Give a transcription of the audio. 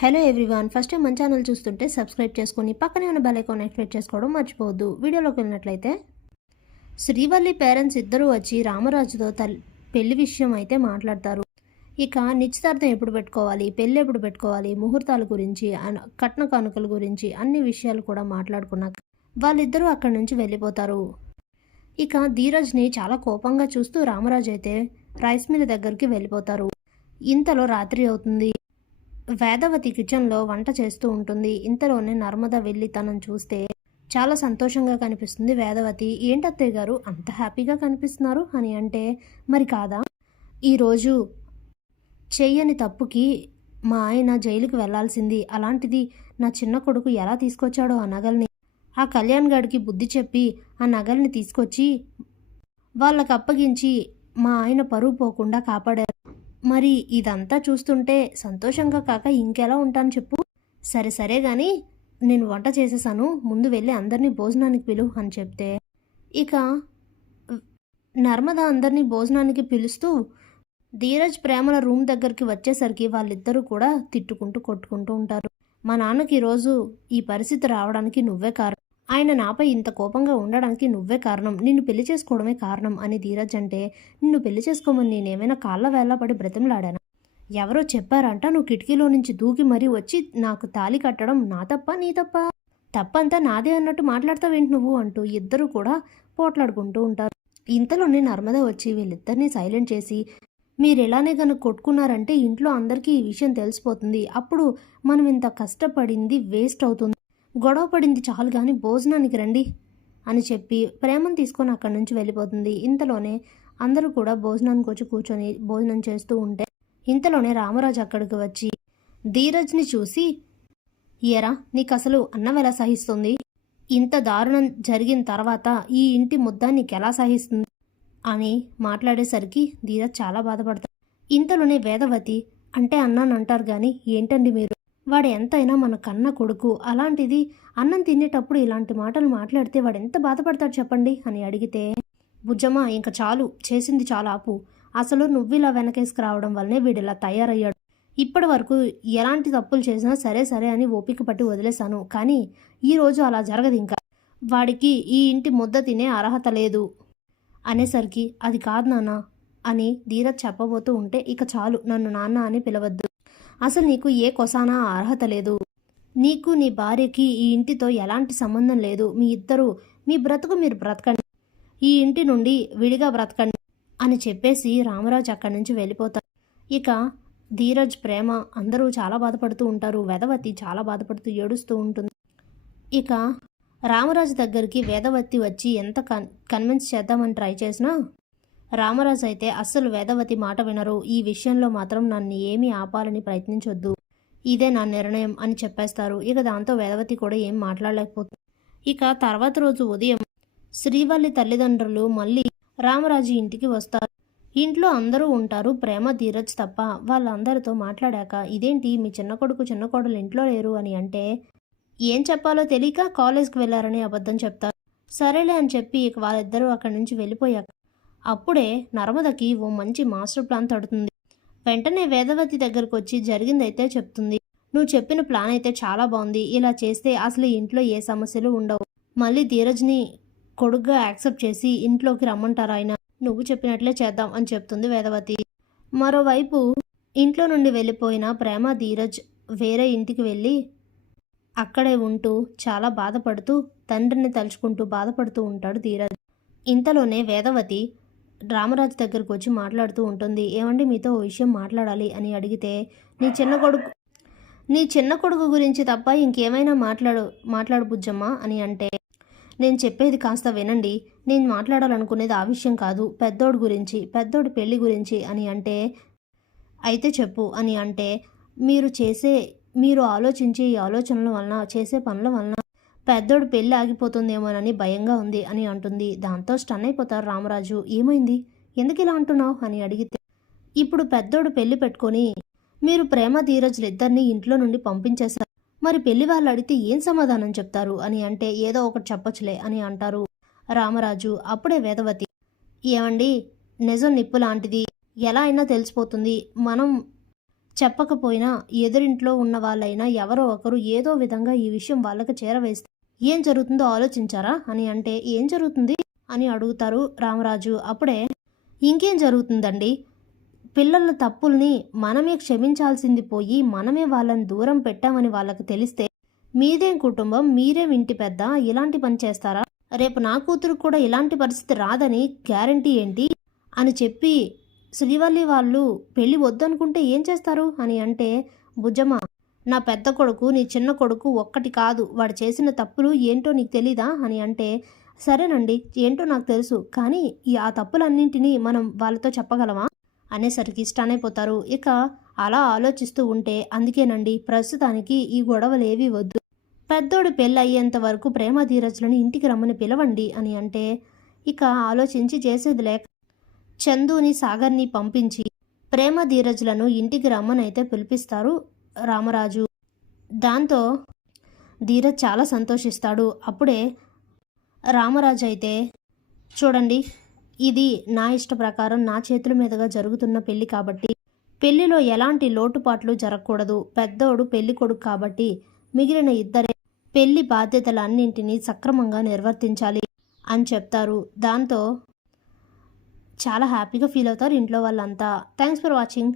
Hello everyone, first time మన channel చూస్తుంటే subscribe చేసుకొని పక్కనే ఉన్న బెల్ ఐకాన్ యాక్టివేట్ చేసుకోవడం మర్చిపోవద్దు. వీడియోలోకి వెళ్ళినట్లయితే శ్రీవల్లి పేరెంట్స్ ఇద్దరు వచ్చి రామరాజుతో పెళ్లి విషయం అయితే మాట్లాడతారు. ఇక నిశ్చితార్థం ఎప్పుడు పెట్టుకోవాలి, పెళ్ళి ఎప్పుడు పెట్టుకోవాలి, ముహూర్తాల గురించి, కట్న కానుకల గురించి అన్ని విషయాలు కూడా మాట్లాడుకున్నాక వాళ్ళిద్దరూ అక్కడి నుంచి వెళ్ళిపోతారు. ఇక ధీరజ్ని చాలా కోపంగా చూస్తూ రామరాజు అయితే రైస్ మిల్ దగ్గరికి వెళ్ళిపోతారు. ఇంతలో రాత్రి అవుతుంది. వేదవతి కిచెన్లో వంట చేస్తూ ఉంటుంది. ఇంతలోనే నర్మద వెళ్ళి తనను చూస్తే చాలా సంతోషంగా కనిపిస్తుంది. వేదవతి, ఏంటత్తయ్య గారు అంత హ్యాపీగా కనిపిస్తున్నారు అని అంటే, మరి కాదా, ఈరోజు చెయ్యని తప్పుకి మా ఆయన జైలుకి వెళ్లాల్సింది, అలాంటిది నా చిన్న కొడుకు ఎలా తీసుకొచ్చాడో ఆ నగల్ని, ఆ కళ్యాణ్ గాడికి బుద్ధి చెప్పి ఆ నగల్ని తీసుకొచ్చి వాళ్ళకు అప్పగించి మా ఆయన పరువు పోకుండా కాపాడారు. మరి ఇదంతా చూస్తుంటే సంతోషంగా కాక ఇంకెలా ఉంటాను చెప్పు. సరే సరే కానీ నేను వంట చేసేసాను, ముందు వెళ్ళి అందరినీ భోజనానికి పిలువు అని చెప్తే, ఇక నర్మద అందరినీ భోజనానికి పిలుస్తూ ధీరజ్ ప్రేమల రూమ్ దగ్గరికి వచ్చేసరికి వాళ్ళిద్దరూ కూడా తిట్టుకుంటూ కొట్టుకుంటూ ఉంటారు. మా నాన్నకి ఈరోజు ఈ పరిస్థితి రావడానికి నువ్వే కారణం, ఆయన నాపై ఇంత కోపంగా ఉండడానికి నువ్వే కారణం, నిన్ను పెళ్లి చేసుకోవడమే కారణం అని ధీరజ్ అంటే, నిన్ను పెళ్లి చేసుకోమని నేనేమైనా కాళ్ళ వేళ్ళ పడి బ్రతిమలాడానా? ఎవరో చెప్పారంట నువ్వు కిటికీలో నుంచి దూకి మరీ వచ్చి నాకు తాళి కట్టడం నా తప్ప నీ తప్ప, తప్పంతా నాదే అన్నట్టు మాట్లాడతావేంటి నువ్వు అంటూ ఇద్దరు కూడా పోట్లాడుకుంటూ ఉంటారు. ఇంతలోనే నర్మద వచ్చి వీళ్ళిద్దరినీ సైలెంట్ చేసి, మీరు ఎలానే కనుక కొట్టుకున్నారంటే ఇంట్లో అందరికీ ఈ విషయం తెలిసిపోతుంది, అప్పుడు మనం ఇంత కష్టపడింది వేస్ట్ అవుతుంది, గొడవ పడింది చాలు కానీ భోజనానికి రండి అని చెప్పి ప్రేమను తీసుకొని అక్కడి నుంచి వెళ్ళిపోతుంది. ఇంతలోనే అందరూ కూడా భోజనానికి వచ్చి కూర్చొని భోజనం చేస్తూ ఉంటే ఇంతలోనే రామరాజు అక్కడికి వచ్చి ధీరజ్ని చూసి, ఏరా నీకు అసలు అన్నం ఎలా సహిస్తుంది, ఇంత దారుణం జరిగిన తర్వాత ఈ ఇంటి ముద్ద నీకెలా సహిస్తుంది అని మాట్లాడేసరికి ధీరజ్ చాలా బాధపడతాడు. ఇంతలోనే వేదవతి, అంటే అన్నాను అంటారు కానీ ఏంటండి మీరు, వాడు ఎంతైనా మన కన్న కొడుకు, అలాంటిది అన్నం తినేటప్పుడు ఇలాంటి మాటలు మాట్లాడితే వాడు ఎంత బాధపడతాడు చెప్పండి అని అడిగితే, బుజ్జమ్మ ఇంక చాలు, చేసింది చాలా ఆపు, అసలు నువ్విలా వెనకేసుకు రావడం వల్లనే వీడిలా తయారయ్యాడు, ఇప్పటి వరకు ఎలాంటి తప్పులు చేసినా సరే సరే అని ఓపిక పట్టి వదిలేశాను, కానీ ఈరోజు అలా జరగదు, ఇంకా వాడికి ఈ ఇంటి ముద్ద తినే అర్హత లేదు అనేసరికి, అది కాదు నాన్న అని ధీరజ్ చెప్పబోతూ ఉంటే, ఇక చాలు నన్ను నాన్న అని పిలవద్దు, అసలు నీకు ఏ కొసానా అర్హత లేదు, నీకు నీ భార్యకి ఈ ఇంటితో ఎలాంటి సంబంధం లేదు, మీ ఇద్దరు మీ బ్రతుకు మీరు బ్రతకండి, ఈ ఇంటి నుండి విడిగా బ్రతకండి అని చెప్పేసి రామరాజు అక్కడి నుంచి వెళ్ళిపోతారు. ఇక ధీరజ్, ప్రేమ అందరూ చాలా బాధపడుతూ ఉంటారు. వేదవతి చాలా బాధపడుతూ ఏడుస్తూ ఉంటుంది. ఇక రామరాజు దగ్గరికి వేదవతి వచ్చి ఎంత కన్విన్స్ చేద్దామని ట్రై చేసినా రామరాజు అయితే అస్సలు వేదవతి మాట వినరు, ఈ విషయంలో మాత్రం నన్ను ఏమీ ఆపాలని ప్రయత్నించొద్దు, ఇదే నా నిర్ణయం అని చెప్పేస్తారు. ఇక దాంతో వేదవతి కూడా ఏం మాట్లాడలేకపోతుంది. ఇక తర్వాత రోజు ఉదయం శ్రీవల్లి తల్లిదండ్రులు మళ్ళీ రామరాజు ఇంటికి వస్తారు. ఇంట్లో అందరూ ఉంటారు, ప్రేమ ధీరజ్ తప్ప. వాళ్ళందరితో మాట్లాడాక, ఇదేంటి మీ చిన్న కొడుకు చిన్న కోడలు ఇంట్లో లేరు అని అంటే, ఏం చెప్పాలో తెలియక కాలేజ్కి వెళ్ళారని అబద్ధం చెప్తారు. సరేలే అని చెప్పి ఇక వాళ్ళిద్దరూ అక్కడి నుంచి వెళ్ళిపోయాక అప్పుడే నర్మదకి ఓ మంచి మాస్టర్ ప్లాన్ తడుతుంది. వెంటనే వేదవతి దగ్గరకు వచ్చి జరిగిందైతే చెప్తుంది. నువ్వు చెప్పిన ప్లాన్ అయితే చాలా బాగుంది, ఇలా చేస్తే అసలు ఇంట్లో ఏ సమస్యలు ఉండవు, మళ్ళీ ధీరజ్ని కొడుగ్గా యాక్సెప్ట్ చేసి ఇంట్లోకి రమ్మంటారు ఆయన, నువ్వు చెప్పినట్లే చేద్దాం అని చెప్తుంది వేదవతి. మరోవైపు ఇంట్లో నుండి వెళ్ళిపోయిన ప్రేమ ధీరజ్ వేరే ఇంటికి వెళ్ళి అక్కడే ఉంటూ చాలా బాధపడుతూ తండ్రిని తలుచుకుంటూ బాధపడుతూ ఉంటాడు ధీరజ్. ఇంతలోనే వేదవతి రామరాజు దగ్గరకు వచ్చి మాట్లాడుతూ ఉంటుంది. ఏమండి మీతో ఓ విషయం మాట్లాడాలి అని అడిగితే, నీ చిన్న కొడుకు గురించి తప్ప ఇంకేమైనా మాట్లాడు బుజ్జమ్మ అని అంటే, నేను చెప్పేది కాస్త వినండి, నేను మాట్లాడాలనుకునేది ఆ విషయం కాదు, పెద్దోడు గురించి, పెద్దోడి పెళ్లి గురించి అని అంటే, అయితే చెప్పు అని అంటే, మీరు ఆలోచించే ఈ ఆలోచనల వలన, చేసే పనుల వలన పెద్దోడు పెళ్ళి ఆగిపోతుందేమోనని భయంగా ఉంది అని అంటుంది. దాంతో స్టన్ అయిపోతారు రామరాజు. ఏమైంది, ఎందుకు ఇలా అంటున్నావు అని అడిగితే, ఇప్పుడు పెద్దోడు పెళ్లి పెట్టుకొని మీరు ప్రేమ ధీరజ్లు ఇద్దరిని ఇంట్లో నుండి పంపించేశారు, మరి పెళ్లి వాళ్ళు అడిగితే ఏం సమాధానం చెప్తారు అని అంటే, ఏదో ఒకటి చెప్పచ్చులే అని అంటారు రామరాజు. అప్పుడే వేదవతి, ఏమండి నిజం నిప్పు లాంటిది, ఎలా అయినా తెలిసిపోతుంది, మనం చెప్పకపోయినా ఎదురింట్లో ఉన్న వాళ్ళైనా ఎవరో ఒకరు ఏదో విధంగా ఈ విషయం వాళ్ళకి చేరవేస్తే ఏం జరుగుతుందో ఆలోచించారా అని అంటే ఏం జరుగుతుంది అని అడుగుతారు రామరాజు. అప్పుడే ఇంకేం జరుగుతుందండి, పిల్లల తప్పుల్ని మనమే క్షమించాల్సింది పోయి మనమే వాళ్ళని దూరం పెట్టామని వాళ్ళకి తెలిస్తే మీదేం కుటుంబం, మీరేం ఇంటి పెద్ద, ఇలాంటి పని చేస్తారా? రేపు నా కూతురు కూడా ఇలాంటి పరిస్థితి రాదని గ్యారంటీ ఏంటి అని చెప్పి శ్రీవల్లి వాళ్ళు పెళ్ళి వద్దనుకుంటే ఏం చేస్తారు అని అంటే, భుజమ్మ, నా పెద్ద కొడుకు నీ చిన్న కొడుకు ఒక్కటి కాదు, వాడు చేసిన తప్పులు ఏంటో నీకు తెలీదా అని అంటే, సరేనండి ఏంటో నాకు తెలుసు, కానీ ఆ తప్పులన్నింటినీ మనం వాళ్ళతో చెప్పగలమా అనేసరికి స్టన్ అయిపోతారు. ఇక అలా ఆలోచిస్తూ ఉంటే, అందుకేనండి ప్రస్తుతానికి ఈ గొడవలు ఏవీ వద్దు, పెద్దోడు పెళ్ళి అయ్యేంత వరకు ప్రేమ ధీరజ్లను ఇంటికి రమ్మని పిలవండి అని అంటే, ఇక ఆలోచించి చేసేది లేక చందుని సాగర్ని పంపించి ప్రేమ ధీరజ్లను ఇంటికి రమ్మనైతే పిలిపిస్తారు రామరాజు. దాంతో ధీరజ్ చాలా సంతోషిస్తాడు. అప్పుడే రామరాజు అయితే, చూడండి, ఇది నా ఇష్ట ప్రకారం నా చేతుల మీదుగా జరుగుతున్న పెళ్లి కాబట్టి పెళ్లిలో ఎలాంటి లోటుపాట్లు జరగకూడదు, పెద్దోడు పెళ్లి కొడుకు కాబట్టి మిగిలిన ఇద్దరే పెళ్లి బాధ్యతలన్నింటినీ సక్రమంగా నిర్వర్తించాలి అని చెప్తారు. దాంతో చాలా హ్యాపీగా ఫీల్ అవుతారు ఇంట్లో వాళ్ళంతా. Thanks for watching.